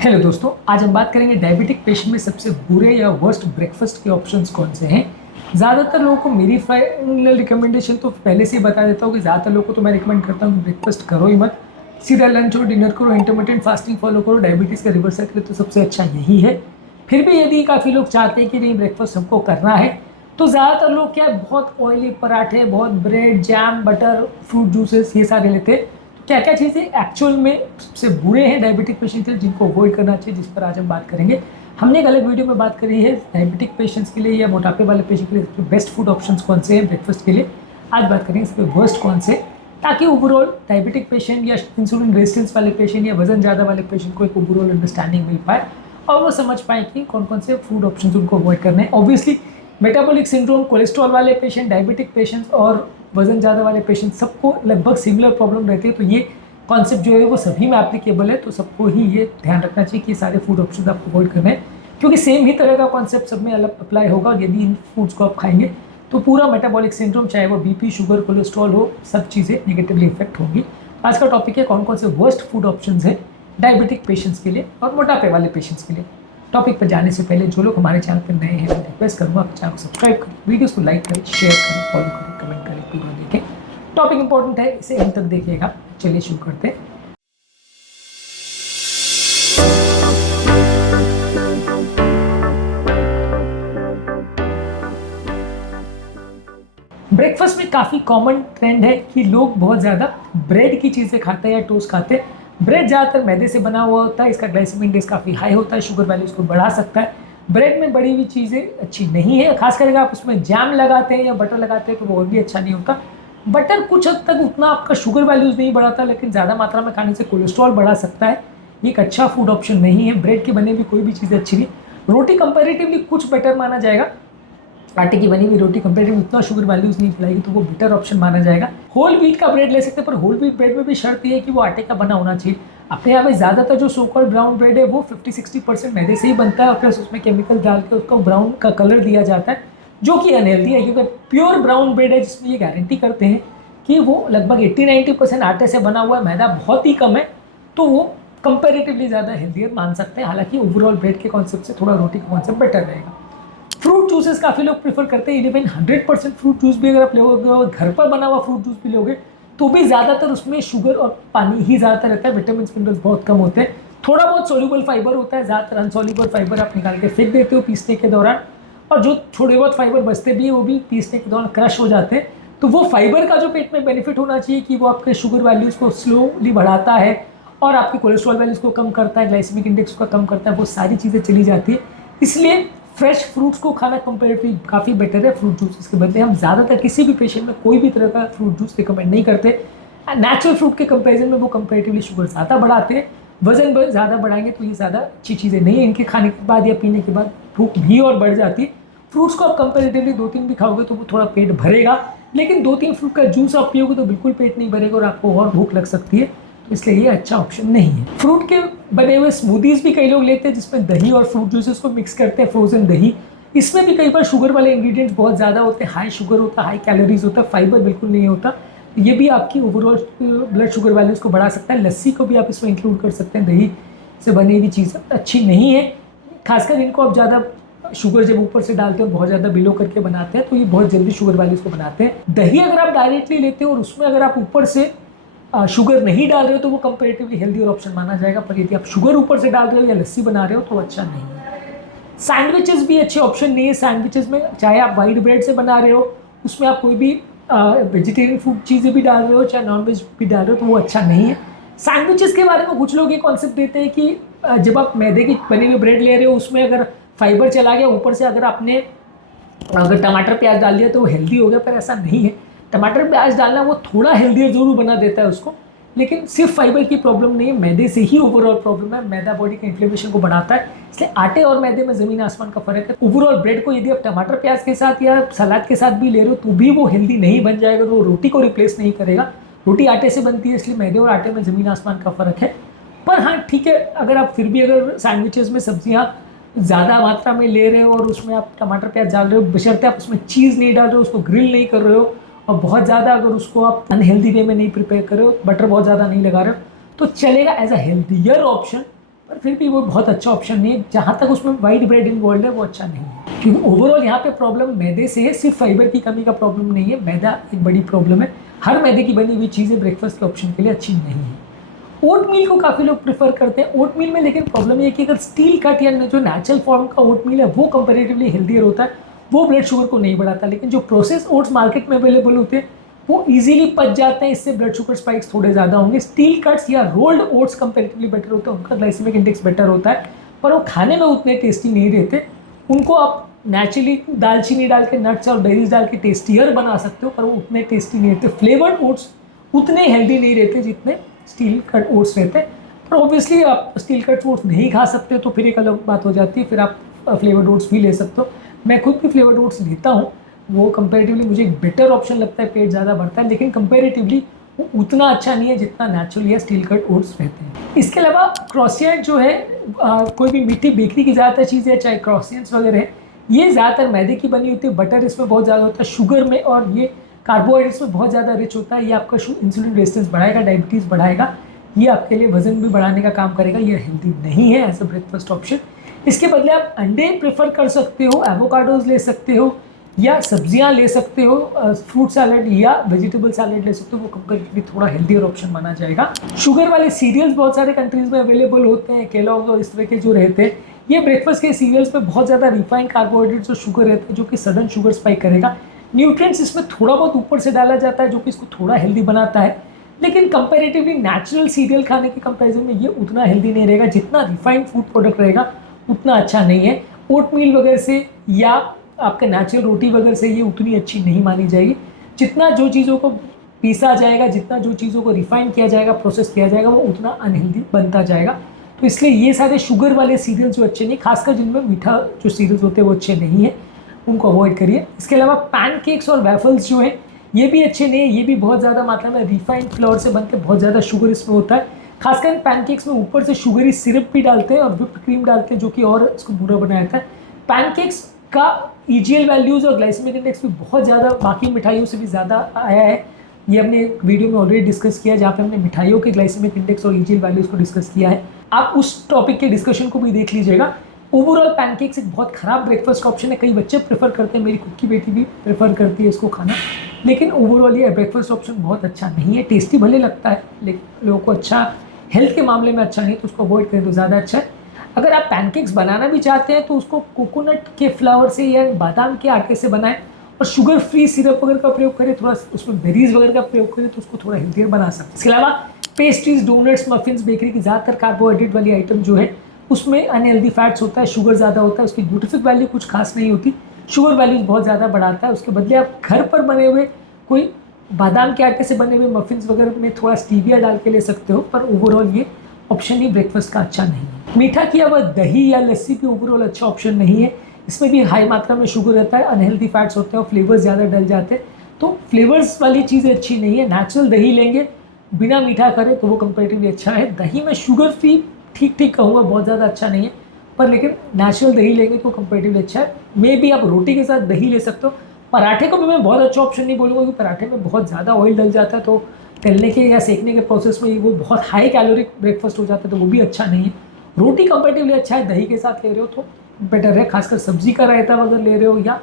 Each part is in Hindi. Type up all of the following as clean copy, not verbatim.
हेलो दोस्तों, आज हम बात करेंगे डायबिटिक पेशेंट में सबसे बुरे या वर्स्ट ब्रेकफास्ट के ऑप्शंस कौन से हैं। ज़्यादातर लोगों को मेरी फाइनल रिकमेंडेशन तो पहले से ही बता देता हूँ कि ज़्यादातर लोगों को तो मैं रिकमेंड करता हूँ कि ब्रेकफास्ट करो ही मत, सीधा लंच और डिनर करो, इंटरमिटेंट फास्टिंग फॉलो करो। डायबिटीज़ का रिवर्सल के लिए तो सबसे अच्छा यही है। फिर भी यदि काफ़ी लोग चाहते हैं कि नहीं ब्रेकफास्ट हमको करना है, तो ज़्यादातर लोग क्या है, बहुत ऑयली पराठे, बहुत bread, jam, butter, fruit juices ये सारे लेते हैं। क्या क्या चीज़ें एक्चुअल में सबसे बुरे हैं डायबिटिक पेशेंट के लिए, जिनको अवॉइड करना चाहिए, जिस पर आज हम बात करेंगे। हमने एक अलग वीडियो में बात करी है डायबिटिक पेशेंट्स के लिए या मोटापे वाले पेशेंट के लिए सबसे बेस्ट फूड ऑप्शंस कौन से हैं ब्रेकफास्ट के लिए। आज बात करेंगे सबसे वर्स्ट कौन से, ताकि ओवरऑल डायबिटिक पेशेंट या इंसुलिन रेजिस्टेंस वाले पेशेंट या वजन ज़्यादा वाले पेशेंट को एक ओवरऑल अंडरस्टैंडिंग मिल पाए और वो समझ पाए कि कौन कौन से फूड ऑप्शंस उनको अवॉइड करने हैं। ऑब्वियसली मेटाबॉलिक सिंड्रोम, कोलेस्ट्रॉल वाले पेशेंट, डायबिटिक पेशेंट्स और वजन ज़्यादा वाले पेशेंट सबको लगभग सिमिलर प्रॉब्लम रहती है, तो ये कॉन्सेप्ट जो है वो सभी में एप्लीकेबल है। तो सबको ही ये ध्यान रखना चाहिए कि सारे फूड ऑप्शन आपको अवॉइड करने हैं, क्योंकि सेम ही तरह का कॉन्सेप्ट सब में अलग अप्लाई होगा। और यदि इन फूड्स को आप खाएंगे तो पूरा मेटाबॉलिक सिंड्रोम, चाहे वो बीपी, शुगर, कोलेस्ट्रॉल हो, सब चीज़ें नेगेटिवली इफेक्ट होंगी। आज का टॉपिक है कौन कौन से वर्स्ट फूड ऑप्शंस हैं डायबिटिक पेशेंट्स के लिए और मोटापे वाले पेशेंट्स के लिए। टॉपिक पर जाने से पहले जो लोग हमारे चैनल पर नए हैं, मैं रिक्वेस्ट करूँगा आप चैनल को सब्सक्राइब करें, वीडियोस को लाइक करें, शेयर करें, फॉलो करें, कमेंट करें, पूरा देखें। टॉपिक इंपॉर्टेंट है, इसे अंत तक देखिएगा। चलिए शुरू करते हैं। ब्रेकफास्ट में काफ़ी कॉमन ट्रेंड है कि लोग बहुत ज़्यादा ब्रेड की चीज़ें खाते हैं या टोस्ट खाते हैं। ब्रेड ज़्यादातर मैदे से बना हुआ होता है, इसका ग्लाइसेमिक इंडेक्स काफ़ी हाई होता है, शुगर वैल्यू उसको बढ़ा सकता है। ब्रेड में बड़ी हुई चीज़ें अच्छी नहीं है, खास करके आप उसमें जैम लगाते हैं या बटर लगाते हैं तो वो और भी अच्छा नहीं होता। बटर कुछ हद तक उतना आपका शुगर वैल्यूज़ नहीं बढ़ाता, लेकिन ज़्यादा मात्रा में खाने से कोलेस्ट्रॉल बढ़ा सकता है। ये एक अच्छा फूड ऑप्शन नहीं है। ब्रेड की बनी हुई कोई भी चीज़ अच्छी नहीं। रोटी कंपेरेटिवली कुछ बेटर माना जाएगा, आटे की बनी हुई रोटी कंपेरेटिवली उतना शुगर वैल्यूज नहीं खिलाएगी, तो वो बेटर ऑप्शन माना जाएगा। होल व्हीट का ब्रेड ले सकते हैं, पर होल व्हीट ब्रेड में भी शर्त ये है कि वो आटे का बना होना चाहिए। अपने यहाँ पे ज़्यादातर जो सो कॉल्ड ब्राउन ब्रेड है वो 50-60% मैदे से ही बनता है और प्लस उसमें केमिकल डाल के उसको ब्राउन का कलर दिया जाता है, जो कि अनहेल्दी है। क्योंकि प्योर ब्राउन ब्रेड है जिसमें ये गारंटी करते हैं कि वो लगभग 80-90% आटे से बना हुआ है, मैदा बहुत ही कम है, तो वो कंपेरेटिवली ज़्यादा हेल्दियर मान सकते हैं। हालांकि ओवरऑल ब्रेड के कॉन्सेप्ट से थोड़ा रोटी का कॉन्सेप्ट बेटर रहेगा। फ्रूट जूसेस काफ़ी लोग प्रीफर करते हैं। इवन 100% फ्रूट जूस भी अगर आप लोगे और घर पर बना हुआ फ्रूट जूस भी लोगे तो भी ज़्यादातर उसमें शुगर और पानी ही ज़्यादातर रहता है, विटामिन मिनरल्स बहुत कम होते हैं। थोड़ा बहुत सोल्यूबल फाइबर होता है, ज़्यादातर अनसोल्यूबल फाइबर आप निकाल के फेंक देते हो पीसने के दौरान, और जो थोड़े बहुत फाइबर बचते भी है वो भी पीसने के दौरान क्रश हो जाते हैं। तो वो फाइबर का जो पेट में बेनिफिट होना चाहिए कि वो आपके शुगर वैल्यूज़ को स्लोली बढ़ाता है और आपकी कोलेस्ट्रॉल वैल्यूज़ को कम करता है, ग्लाइसेमिक इंडेक्स को कम करता है, वो सारी चीज़ें चली जाती है। इसलिए फ्रेश फ्रूट्स को खाना कंपेरेटिवली काफ़ी बेटर है फ्रूट जूसेस के बदले। हम ज़्यादातर किसी भी पेशेंट में कोई भी तरह का फ्रूट जूस रिकमेंड नहीं करते। नेचुरल फ्रूट के कंपैरिजन में वो कंपेरेटिवली शुगर ज़्यादा बढ़ाते हैं, वजन ज़्यादा बढ़ाएंगे, तो ये ज़्यादा अच्छी चीज़ें नहीं है। इनके खाने के बाद या पीने के बाद भूख भी और बढ़ जाती है। फ्रूट्स को आप कंपेरेटिवली 2-3 भी खाओगे तो वो थोड़ा पेट भरेगा, लेकिन 2-3 फ्रूट का जूस आप पियोगे तो बिल्कुल पेट नहीं भरेगा और आपको और भूख लग सकती है, इसलिए ये अच्छा ऑप्शन नहीं है। फ्रूट के बने हुए स्मूदीज़ भी कई लोग लेते हैं जिसमें दही और फ्रूट जूसेस को मिक्स करते हैं, फ्रोजन दही। इसमें भी कई बार शुगर वाले इंग्रेडिएंट्स बहुत ज़्यादा होते हैं, हाई शुगर होता है, हाई कैलोरीज होता है, फाइबर बिल्कुल नहीं होता। ये भी आपकी ओवरऑल ब्लड शुगर वैल्यूज़ को बढ़ा सकता है। लस्सी को भी आप इसमें इंक्लूड कर सकते हैं, दही से बनी हुई चीज़ अच्छी नहीं है। खासकर इनको आप ज़्यादा शुगर जब ऊपर से डालते हो, बहुत ज़्यादा बिलो करके बनाते हैं, तो ये बहुत जल्दी शुगर वैल्यूज़ को बनाते हैं। दही अगर आप डायरेक्टली लेते हो और उसमें अगर आप ऊपर से शुगर नहीं डाल रहे हो तो वो कंपेरेटिवली हेल्दी ऑप्शन माना जाएगा, पर यदि आप शुगर ऊपर से डाल रहे हो या लस्सी बना रहे हो तो अच्छा नहीं है। सैंडविचेस भी अच्छे ऑप्शन नहीं है। सैंडविचेस में चाहे आप वाइट ब्रेड से बना रहे हो, उसमें आप कोई भी वेजिटेरियन फूड चीज़ें भी डाल रहे हो, चाहे नॉन वेज भी डाल रहे हो, तो वो अच्छा नहीं है। सैंडविचेस के बारे में कुछ लोग ये कॉन्सेप्ट देते हैं कि जब आप मैदे की बनी हुई ब्रेड ले रहे हो उसमें अगर फाइबर चला गया, ऊपर से अगर आपने अगर टमाटर प्याज डाल दिया तो वो हेल्दी हो गया, पर ऐसा नहीं है। टमाटर प्याज डालना वो थोड़ा हेल्दियर जरूर बना देता है उसको, लेकिन सिर्फ फाइबर की प्रॉब्लम नहीं है, मैदे से ही ओवरऑल प्रॉब्लम है। मैदा बॉडी के इन्फ्लेमेशन को बढ़ाता है, इसलिए आटे और मैदे में ज़मीन आसमान का फर्क है। ओवरऑल ब्रेड को यदि आप टमाटर प्याज के साथ या सलाद के साथ भी ले रहे हो तो भी वो हेल्दी नहीं बन जाएगा, तो वो रोटी को रिप्लेस नहीं करेगा। रोटी आटे से बनती है, इसलिए मैदे और आटे में ज़मीन आसमान का फ़र्क है। पर हाँ ठीक है, अगर आप फिर भी अगर सैंडविचेस में सब्जियाँ ज़्यादा मात्रा में ले रहे हो और उसमें आप टमाटर प्याज डाल रहे हो, बशर्ते आप उसमें चीज़ नहीं डाल रहे हो, उसको ग्रिल नहीं कर रहे हो, और बहुत ज़्यादा अगर उसको आप अनहेल्दी वे में नहीं प्रिपेयर कर रहे हो, बटर बहुत ज़्यादा नहीं लगा रहे हो, तो चलेगा एज अ हेल्दियर ऑप्शन। पर फिर भी वो बहुत अच्छा ऑप्शन नहीं है। जहाँ तक उसमें वाइट ब्रेड इन्वॉल्व है वो अच्छा नहीं है, क्योंकि ओवरऑल यहाँ पे प्रॉब्लम मैदे से है, सिर्फ फाइबर की कमी का प्रॉब्लम नहीं है, मैदा एक बड़ी प्रॉब्लम है। हर मैदे की बनी हुई चीज़ें ब्रेकफास्ट के ऑप्शन के लिए अच्छी नहीं है। ओट मील को काफ़ी लोग प्रेफर करते हैं। ओट मील में लेकिन प्रॉब्लम ये है कि अगर स्टील कट या जो नेचुरल फॉर्म का ओट मील है वो कंपेरेटिवली हेल्दियर होता है, वो ब्लड शुगर को नहीं बढ़ाता। लेकिन जो प्रोसेस ओट्स मार्केट में अवेलेबल होते हैं वो इजीली पच जाते हैं, इससे ब्लड शुगर स्पाइक्स थोड़े ज़्यादा होंगे। स्टील कट्स या रोल्ड ओट्स कंपेरेटिवली बेटर होते हैं, उनका ग्लाइसेमिक इंडेक्स बेटर होता है, पर वो खाने में उतने टेस्टी नहीं रहते। उनको आप नेचुरली दालचीनी डाल के, नट्स और बेरीज डाल के टेस्टियर बना सकते हो, पर वो उतने टेस्टी नहीं रहते। फ्लेवर्ड ओट्स उतने हेल्दी नहीं रहते जितने स्टील कट ओट्स रहते हैं। पर ऑब्वियसली आप स्टील कट ओट्स नहीं खा सकते तो फिर एक अलग बात हो जाती है, फिर आप फ्लेवर्ड ओट्स भी ले सकते हो। मैं खुद भी फ्लेवर्ड ओट्स लेता हूँ, वो कंपेरेटिवली मुझे एक बेटर ऑप्शन लगता है, पेट ज़्यादा भरता है, लेकिन कंपेरेटिवली वो उतना अच्छा नहीं है जितना नेचुरल या स्टील कट ओट्स रहते हैं। इसके अलावा क्रॉसिएंट जो है, कोई भी मीठी बेकरी की ज़्यादातर चीज़ें चाहे क्रॉसिएंट्स वगैरह है, ये ज़्यादातर मैदे की बनी होती है, बटर इसमें बहुत ज़्यादा होता है, शुगर में, और ये कार्बोहाइड्रेट्स में बहुत ज़्यादा रिच होता है। ये आपका इंसुलिन रेजिस्टेंस बढ़ाएगा, डायबिटीज़ बढ़ाएगा, ये आपके लिए वजन भी बढ़ाने का काम करेगा, ये हेल्दी नहीं है एज अ ब्रेकफास्ट ऑप्शन। इसके बदले आप अंडे प्रेफर कर सकते हो, एवोकाडोज ले सकते हो, या सब्जियां ले सकते हो, फ्रूट सैलड या वेजिटेबल सैलड ले सकते हो, वो कंपेरेटिवली थोड़ा हेल्दियर ऑप्शन माना जाएगा। शुगर वाले सीरियल्स बहुत सारे कंट्रीज़ में अवेलेबल होते हैं, केलॉग्स और इस तरह के जो रहते हैं, ये ब्रेकफास्ट के सीरियल्स में बहुत ज़्यादा रिफाइंड कार्बोहाइड्रेट्स और शुगर रहते हैं, जो कि सडन शुगर स्पाइक करेगा। न्यूट्रिएंट्स इसमें थोड़ा बहुत ऊपर से डाला जाता है, जो कि इसको थोड़ा हेल्दी बनाता है, लेकिन कंपेरेटिवली नेचुरल सीरियल खाने के कंपैरिजन में ये उतना हेल्दी नहीं रहेगा। जितना रिफाइंड फूड प्रोडक्ट रहेगा उतना अच्छा नहीं है। ओट मील वगैरह से या आपका नेचुरल रोटी वगैरह से ये उतनी अच्छी नहीं मानी जाएगी। जितना जो चीज़ों को पीसा जाएगा, जितना जो चीज़ों को रिफाइन किया जाएगा, प्रोसेस किया जाएगा, वो उतना अनहेल्दी बनता जाएगा। तो इसलिए ये सारे शुगर वाले सीरियल्स जो अच्छे नहीं, खासकर जिनमें मीठा जो सीरियल्स होते हैं वो अच्छे नहीं है, उनको अवॉइड करिए। इसके अलावा पैनकेक्स और वैफल्स जो हैं ये भी अच्छे नहीं है, ये भी बहुत ज़्यादा मात्रा में रिफाइंड फ्लोर से बनते हैं, बहुत ज़्यादा शुगर इसमें होता है। खासकर पैनकेक्स में ऊपर से शुगरी सिरप भी डालते हैं और व्हिप्ड क्रीम डालते हैं, जो कि और इसको बुरा बनाया जाता है। पैनकेक्स का ईजीएल वैल्यूज़ और ग्लाइसेमिक इंडेक्स भी बहुत ज़्यादा बाकी मिठाइयों से भी ज़्यादा आया है। ये हमने एक वीडियो में ऑलरेडी डिस्कस किया है, जहाँ पे हमने मिठाइयों के ग्लाइसेमिक इंडेक्स और ईजीएल वैल्यूज़ को डिस्कस किया है। आप उस टॉपिक के डिस्कशन को भी देख लीजिएगा। ओवरऑल पैनकेक्स एक बहुत ख़राब ब्रेकफास्ट का ऑप्शन है, कई बच्चे प्रेफर करते हैं, मेरी खुद की बेटी भी प्रेफर करती है इसको खाना, लेकिन ओवरऑल ये ब्रेकफास्ट ऑप्शन बहुत अच्छा नहीं है। टेस्टी भले लगता है, लेकिन लोगों को अच्छा, हेल्थ के मामले में अच्छा नहीं, तो उसको अवॉइड करें तो ज़्यादा अच्छा है। अगर आप पैनकेक्स बनाना भी चाहते हैं तो उसको कोकोनट के फ्लावर से या बादाम के आटे से बनाएं और शुगर फ्री सिरप वगैरह का प्रयोग करें, थोड़ा उसमें बेरीज वगैरह का प्रयोग करें, तो उसको थोड़ा हेल्थियर बना सकते हैं। इसके अलावा पेस्ट्रीज, डोनट्स, मफिन्स, बेकरी की ज़्यादातर कार्बोहाइड्रेट वाली आइटम जो है उसमें अनहेल्दी फैट्स होता है, शुगर ज़्यादा होता है, उसकी ग्लूटामिक वैल्यू कुछ खास नहीं होती, शुगर वैल्यूज बहुत ज़्यादा बढ़ाता है। उसके बदले आप घर पर बने हुए कोई बादाम के आटे से बने हुए मफिन्स वगैरह में थोड़ा स्टीविया डाल के ले सकते हो, पर ओवरऑल ये ऑप्शन ही ब्रेकफास्ट का अच्छा नहीं है। मीठा किया हुआ दही या लस्सी भी ओवरऑल अच्छा ऑप्शन नहीं है, इसमें भी हाई मात्रा में शुगर रहता है, अनहेल्दी फैट्स होते हैं और फ्लेवर्स ज़्यादा डल जाते हैं, तो फ्लेवर्स वाली चीज़ें अच्छी नहीं है। नेचुरल दही लेंगे बिना मीठा करे तो वो कंपेरेटिवली अच्छा है। दही में शुगर फ्री ठीक ठीक कहूँगा, बहुत ज़्यादा अच्छा नहीं है, पर लेकिन नेचुरल दही लेंगे तो कंपेरेटिवली अच्छा है। मे भी आप रोटी के साथ दही ले सकते हो। पराठे को भी मैं बहुत अच्छा ऑप्शन नहीं बोलूँगा, क्योंकि पराठे में बहुत ज़्यादा ऑयल डल जाता है, तो तलने के या सेकने के प्रोसेस में वो बहुत हाई कैलोरिक ब्रेकफास्ट हो जाता है, तो वो भी अच्छा नहीं है। रोटी कंपेरेटिवली अच्छा है, दही के साथ ले रहे हो तो बेटर है। खासकर सब्जी का रायता अगर ले रहे हो या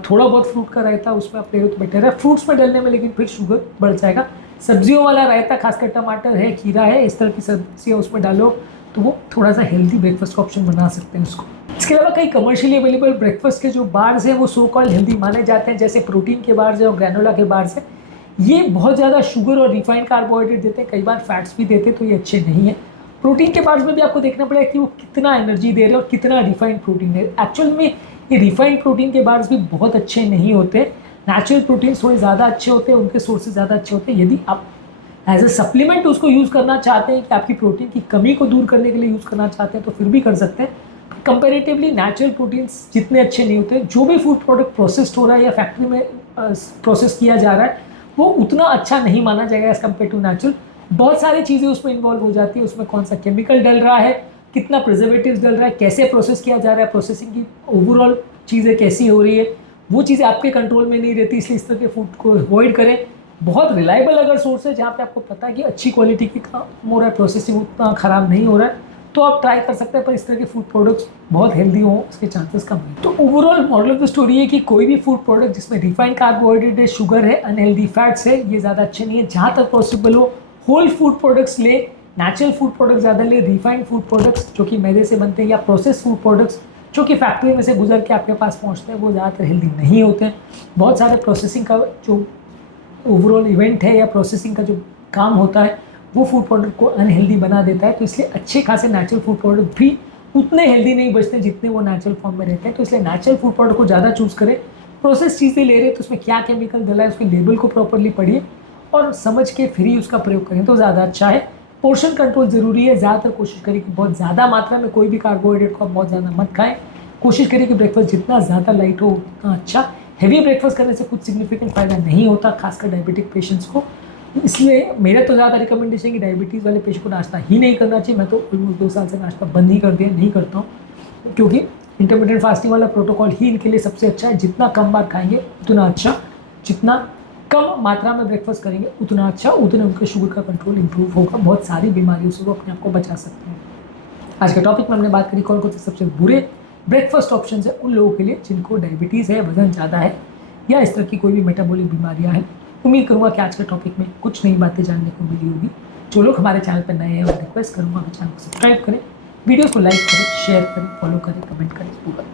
थोड़ा बहुत फ्रूट का रायता उसमें आप ले रहे हो तो बेटर है। फ्रूट्स में डलने में लेकिन फिर शुगर बढ़ जाएगा। सब्जियों वाला रायता, खासकर टमाटर है, खीरा है, इस तरह की सब्जियाँ उसमें डालो तो वो थोड़ा सा हेल्दी ब्रेकफास्ट का ऑप्शन बना सकते हैं उसको। इसके अलावा कई कमर्शियली अवेलेबल ब्रेकफास्ट के जो बार्स हैं वो सो कॉल्ड हेल्दी माने जाते हैं, जैसे प्रोटीन के बार्स हैं और ग्रैनोला के बार्स हैं। ये बहुत ज़्यादा शुगर और रिफाइंड कार्बोहाइड्रेट देते हैं, कई बार फैट्स भी देते हैं, तो ये अच्छे नहीं है। प्रोटीन के बार्स में भी आपको देखना पड़ेगा कि वो कितना एनर्जी दे रहे हैं और कितना रिफाइंड प्रोटीन है। एक्चुअल में ये रिफाइंड प्रोटीन के बार्स भी बहुत अच्छे नहीं होते, नेचुरल प्रोटीन थोड़े ज़्यादा अच्छे होते हैं, उनके सोर्सेज ज़्यादा अच्छे होते हैं। यदि आप एज ए सप्लीमेंट उसको यूज़ करना चाहते हैं कि आपकी प्रोटीन की कमी को दूर करने के लिए यूज़ करना चाहते हैं तो फिर भी कर सकते हैं। कंपेरेटिवली नेचुरल प्रोटीन्स जितने अच्छे नहीं होते, जो भी फूड प्रोडक्ट प्रोसेस्ड हो रहा है या फैक्ट्री में प्रोसेस किया जा रहा है वो उतना अच्छा नहीं माना जाएगा एज़ कम्पेयर टू नेचुरल। बहुत सारी चीज़ें उसमें इन्वॉल्व हो जाती है, उसमें कौन सा केमिकल डल रहा है, कितना प्रिजर्वेटिव्स डल रहा है, कैसे प्रोसेस किया जा रहा है, प्रोसेसिंग की ओवरऑल चीज़ें कैसी हो रही है, वो चीज़ें आपके कंट्रोल में नहीं रहती, इसलिए इस तरह के फूड को अवॉइड करें। बहुत रिलायबल अगर सोर्स है जहाँ पे आपको पता है कि अच्छी क्वालिटी की काम हो रहा है, प्रोसेसिंग उतना ख़राब नहीं हो रहा है, तो आप ट्राई कर सकते हैं, पर इस तरह के फूड प्रोडक्ट्स बहुत हेल्दी हों उसके चांसेस कम हैं। तो overall model of the story है कि कोई भी फूड प्रोडक्ट जिसमें रिफाइंड कार्बोहाइड्रेट है, शुगर है, अनहेल्दी फैट्स है, ये ज़्यादा अच्छे नहीं है। जहाँ तक पॉसिबल हो होल फूड प्रोडक्ट्स ले, नेचुरल फूड प्रोडक्ट्स ज़्यादा ले। रिफाइंड फूड प्रोडक्ट्स जो कि मैदे से बनते हैं या प्रोसेस फूड प्रोडक्ट्स जो कि फैक्ट्री में से गुजर के आपके पास पहुँचते हैं, वो ज़्यादातर हेल्दी नहीं होते हैं। बहुत सारे प्रोसेसिंग का जो ओवरऑल इवेंट है या प्रोसेसिंग का जो काम होता है वो फूड प्रोडक्ट को अनहेल्दी बना देता है। तो इसलिए अच्छे खासे नेचुरल फूड प्रोडक्ट भी उतने हेल्दी नहीं बचते जितने वो नेचुरल फॉर्म में रहते हैं। तो इसलिए नेचुरल फूड प्रोडक्ट को ज़्यादा चूज़ करें। प्रोसेस चीज़ें ले रहे हैं तो उसमें क्या केमिकल डला है उसके लेबल को प्रॉपरली पढ़िए और समझ के फिर ही उसका प्रयोग करें तो ज़्यादा अच्छा है। पोर्शन कंट्रोल ज़रूरी है। ज़्यादातर कोशिश करें कि बहुत ज़्यादा मात्रा में कोई भी कार्बोहाइड्रेट को आप बहुत ज़्यादा मत खाएं। कोशिश करें कि ब्रेकफास्ट जितना ज़्यादा लाइट हो उतना अच्छा। हेवी ब्रेकफास्ट करने से कुछ सिग्निफिकेंट फ़ायदा नहीं होता, खासकर डायबिटिक पेशेंट्स को। इसलिए मेरा तो ज़्यादा रिकमेंडेशन है कि डायबिटीज़ वाले पेशेंट को नाश्ता ही नहीं करना चाहिए। मैं तो ऑलमोस्ट 2 साल से नाश्ता बंद ही कर दिया, नहीं करता हूँ, क्योंकि इंटरमिटेंट फास्टिंग वाला प्रोटोकॉल ही इनके लिए सबसे अच्छा है। जितना कम बार खाएंगे उतना अच्छा, जितना कम मात्रा में ब्रेकफास्ट करेंगे उतना अच्छा, उतने उनके शुगर का कंट्रोल इंप्रूव होगा। बहुत सारी बीमारियों से वो अपने आप को बचा सकते हैं। आज के टॉपिक में हमने बात करी कौन कौन से सबसे बुरे ब्रेकफास्ट ऑप्शन है उन लोगों के लिए जिनको डायबिटीज़ है, वजन ज़्यादा है या इस तरह की कोई भी मेटाबॉलिक बीमारियां हैं। उम्मीद करूंगा कि आज के टॉपिक में कुछ नई बातें जानने को मिली होगी। जो लोग हमारे चैनल पर नए हैं और रिक्वेस्ट करूंगा कि चैनल को सब्सक्राइब करें, वीडियो को लाइक करें, शेयर करें, फॉलो करें, कमेंट करें, पूरा